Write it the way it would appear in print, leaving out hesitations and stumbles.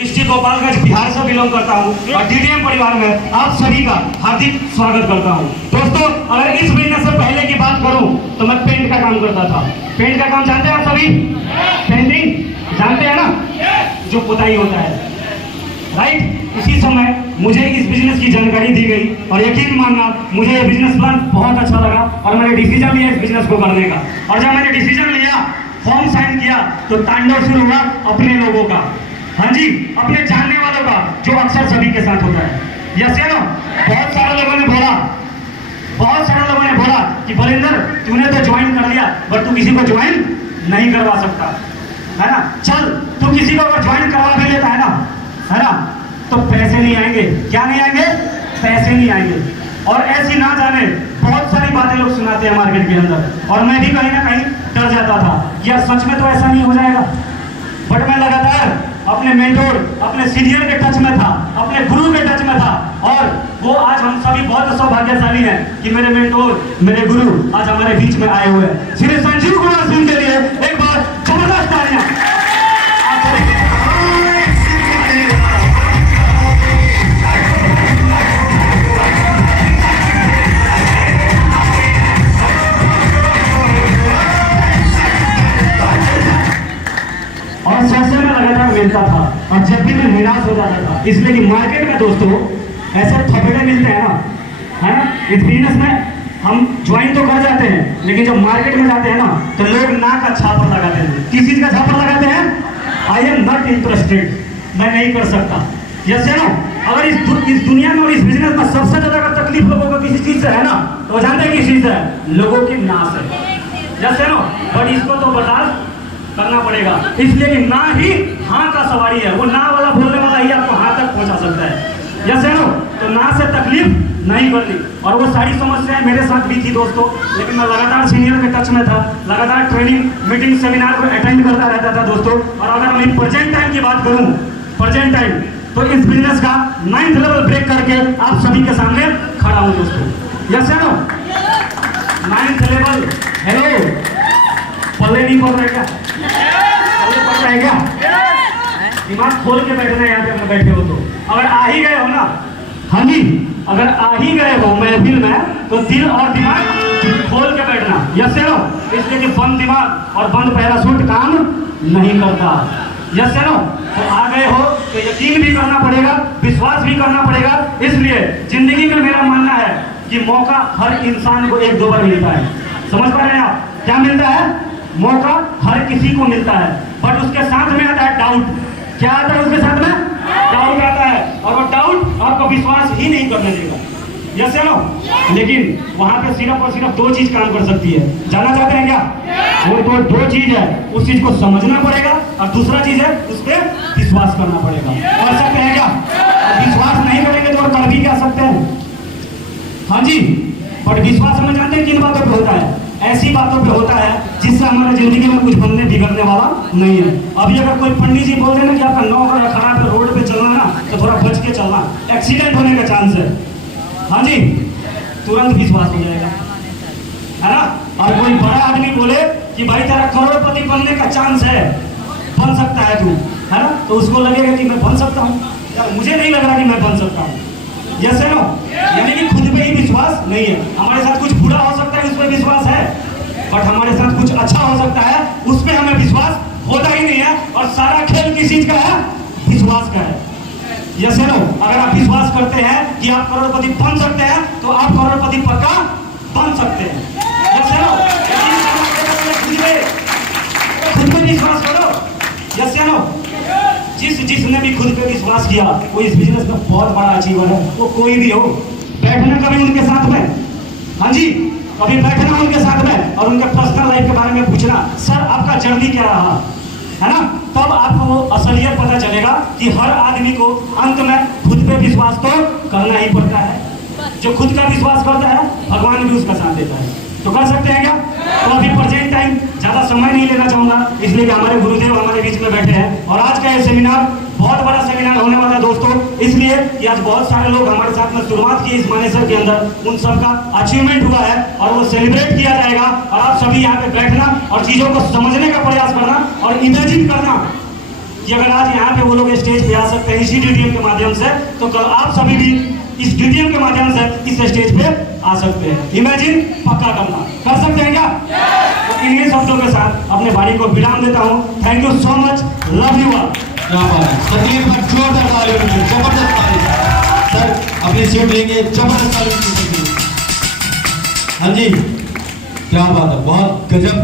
District Gopalganj Bihar से belong करता हूँ और डीडीएम परिवार में आप सभी का हार्दिक स्वागत करता हूँ। दोस्तों, अगर इस बिजनेस से पहले की बात करूँ तो मैं पेंट का काम करता था। पेंट का काम जानते हैं आप सभी? पेंटिंग जानते हैं ना, जो पुताई होता है, राइट। उसी समय मुझे इस बिजनेस की जानकारी दी गई और यकीन मानना मुझे ये बिजनेस प्लान बहुत अच्छा लगा और मैंने डिसीजन लिया इस बिजनेस को करने का। और जब मैंने डिसीजन लिया, फॉर्म साइन किया, तो तांडव शुरू हुआ अपने लोगों का, हाँ जी, अपने जानने वालों का, जो अक्सर सभी के साथ होता है। यस या नो? बहुत सारे लोगों ने बोला कि बलिंदर तूने तो ज्वाइन कर लिया बट तू किसी को ज्वाइन नहीं करवा सकता, है ना। चल, तू किसी को अगर ज्वाइन करवा भी लेता है ना, तो पैसे नहीं आएंगे। क्या नहीं आएंगे? पैसे नहीं आएंगे। और ऐसी ना जाने बहुत सारी बातें लोग सुनाते हैं मार्केट के अंदर, और मैं भी कहीं ना कहीं डर जाता था यार, सच में तो ऐसा नहीं हो जाएगा। बट मैं लगातार अपने मेंटोर, अपने सीनियर के टच में था, अपने गुरु के टच में था, और वो आज हम सभी बहुत सौभाग्यशाली हैं कि मेरे मेंटोर, मेरे गुरु आज हमारे बीच में आए हुए हैं। श्री संजीव कुमार सिंह के लिए एक बार जबरदस्त तालियां। और सबसे मैं लगातार मिलता था, और जब भी मैं निराश हो जाता था, इसलिए कि मार्केट में दोस्तों ऐसे थपेड़े मिलते हैं ना, है ना। इस बिजनेस में हम ज्वाइन तो कर जाते हैं, लेकिन जब मार्केट में जाते हैं ना, तो लोग नाक का छापर लगाते हैं। किस चीज का छापर लगाते हैं? आई एम नॉट इंटरेस्टेड, मैं नहीं कर सकता। यस या नो? अगर इस दुनिया में और इस बिजनेस में सबसे ज्यादा अगर तकलीफ लोगों को किसी चीज से है ना, तो वो जानते हैं किस चीज से है? लोगों की ना से। यस या नो? बट इसको तो बर्दाश्त करना पड़ेगा, इसलिए कि ना ही हाँ का सवारी है। वो ना वाला बोलने वाला ही आपको हाँ तक पहुंचा सकता है। यस है नो? तो ना से तकलीफ नहीं करनी। और वो सारी समस्याएं मेरे साथ भी थी दोस्तों, लेकिन मैं लगातार सीनियर के टच में था, लगातार ट्रेनिंग, मीटिंग, सेमिनार को अटेंड करता रहता था दोस्तों। और अगर मैं प्रेजेंट टाइम की बात करूं, प्रेजेंट टाइम, तो इस बिजनेस का 9th लेवल ब्रेक करके आप सभी के सामने खड़ा हूं दोस्तों। यस है नो? 9th level. हेलो, पल्ले नहीं पड़ रहे क्या? पल्ले पड़ रहे क्या? दिमाग खोल के बैठना है। यहाँ पे अगर बैठे हो तो, अगर आ ही गए हो ना, हाँ जी, अगर आ ही गए हो महफिल में, तो दिल और दिमाग खोल के बैठना। यस है नो? इसलिए कि बंद दिमाग और बंद पैराशूट काम नहीं करता। यस है नो? तो आ गए हो तो यकीन भी करना पड़ेगा, विश्वास भी करना पड़ेगा। इसलिए जिंदगी में मेरा मानना है कि मौका हर इंसान को एक दो बार मिलता है। समझ पा रहे हैं आप? क्या मिलता है? मौका हर किसी को मिलता है, बट उसके साथ में आता है डाउट। क्या आता है उसके साथ में? डाउट आता है, और वो डाउट आपको विश्वास ही नहीं करने देगा। यस या नो? लेकिन वहां पे सिर्फ और सिर्फ दो चीज काम कर सकती है। जानना चाहते हैं क्या? वो दो चीज है, उस चीज को समझना पड़ेगा, और दूसरा चीज है उस पर विश्वास करना पड़ेगा। कर सकते हैं क्या? विश्वास नहीं करेंगे तो कर भी क्या सकते हैं? हाँ जी, बट विश्वास हमें जानते हैं किन बातों पर होता है? ऐसी बातों पे होता है जिससे हमारे जिंदगी में कुछ बनने बिगड़ने वाला नहीं है। अभी अगर कोई पंडित जी बोल देना कि आपका नौकर खराब है, रोड पे चलना ना, तो थोड़ा बच के चलना, एक्सीडेंट होने का चांस है, हाँ जी, तुरंत विश्वास हो जाएगा, है ना। और कोई बड़ा आदमी बोले कि भाई तेरा करोड़पति बनने का चांस है, बन सकता है तू, है ना, तो उसको लगेगा कि मैं बन सकता हूँ। यार मुझे नहीं लग रहा कि मैं बन सकता हूँ। यस है नो? यानी कि खुद पे ही विश्वास नहीं है। हमारे साथ कुछ बुरा हो सकता है, उस पर विश्वास है, बट हमारे साथ कुछ अच्छा हो सकता है, उस पर हमें विश्वास होता ही नहीं है। और सारा खेल किस चीज का है? विश्वास का है। यस है नो? अगर आप विश्वास करते हैं कि आप करोड़पति बन सकते हैं, तो आप करोड़पति पक्का बन सकते हैं। यस है नो? खुद पे विश्वास करो। यस है नो? जिसने भी खुद पे विश्वास किया वो इस बिजनेस में बहुत बड़ा अचीवर है। वो कोई भी हो, बैठना कभी उनके साथ में, हाँ जी, कभी बैठना उनके साथ में और उनके पर्सनल लाइफ के बारे में पूछना, सर आपका जर्नी क्या रहा, है ना। तब आपको वो असलियत पता चलेगा कि हर आदमी को अंत में खुद पे विश्वास तो करना ही पड़ता है। जो खुद का विश्वास करता है, भगवान भी उसका साथ देता है। तो कर सकते हैं क्या? तो अभी प्रेजेंट टाइम ज्यादा समय नहीं लेना चाहूंगा, इसलिए कि हमारे गुरुदेव हमारे बीच में बैठे हैं, और आज का ये सेमिनार बहुत बड़ा सेमिनार होने वाला है दोस्तों। इसलिए कि आज बहुत सारे लोग हमारे साथ में शुरुआत की इस मानेसर के अंदर, उन सबका अचीवमेंट हुआ है और वो सेलिब्रेट किया जाएगा। और आप सभी यहाँ पे बैठना और चीजों को समझने का प्रयास करना और इमेजिन करना कि अगर आज यहाँ पे वो लोग स्टेज पे आ सकते हैं इसी DTM के माध्यम से, तो कल आप सभी भी इस DTM के माध्यम से इस स्टेज पे आ सकते हैं। इमेजिन पक्का करना, कर सकते हैं क्या? तो इन्हीं शब्दों के साथ अपने वाणी को विराम देता हूँ। Thank you so much, love you all. क्या बात है, सक्रिय पर जोरदार तालियों में जबरदस्त ताली। सर अपनी सीट लेंगे, जबरदस्त ताली। हाँ जी, क्या बात है, बहुत गजब।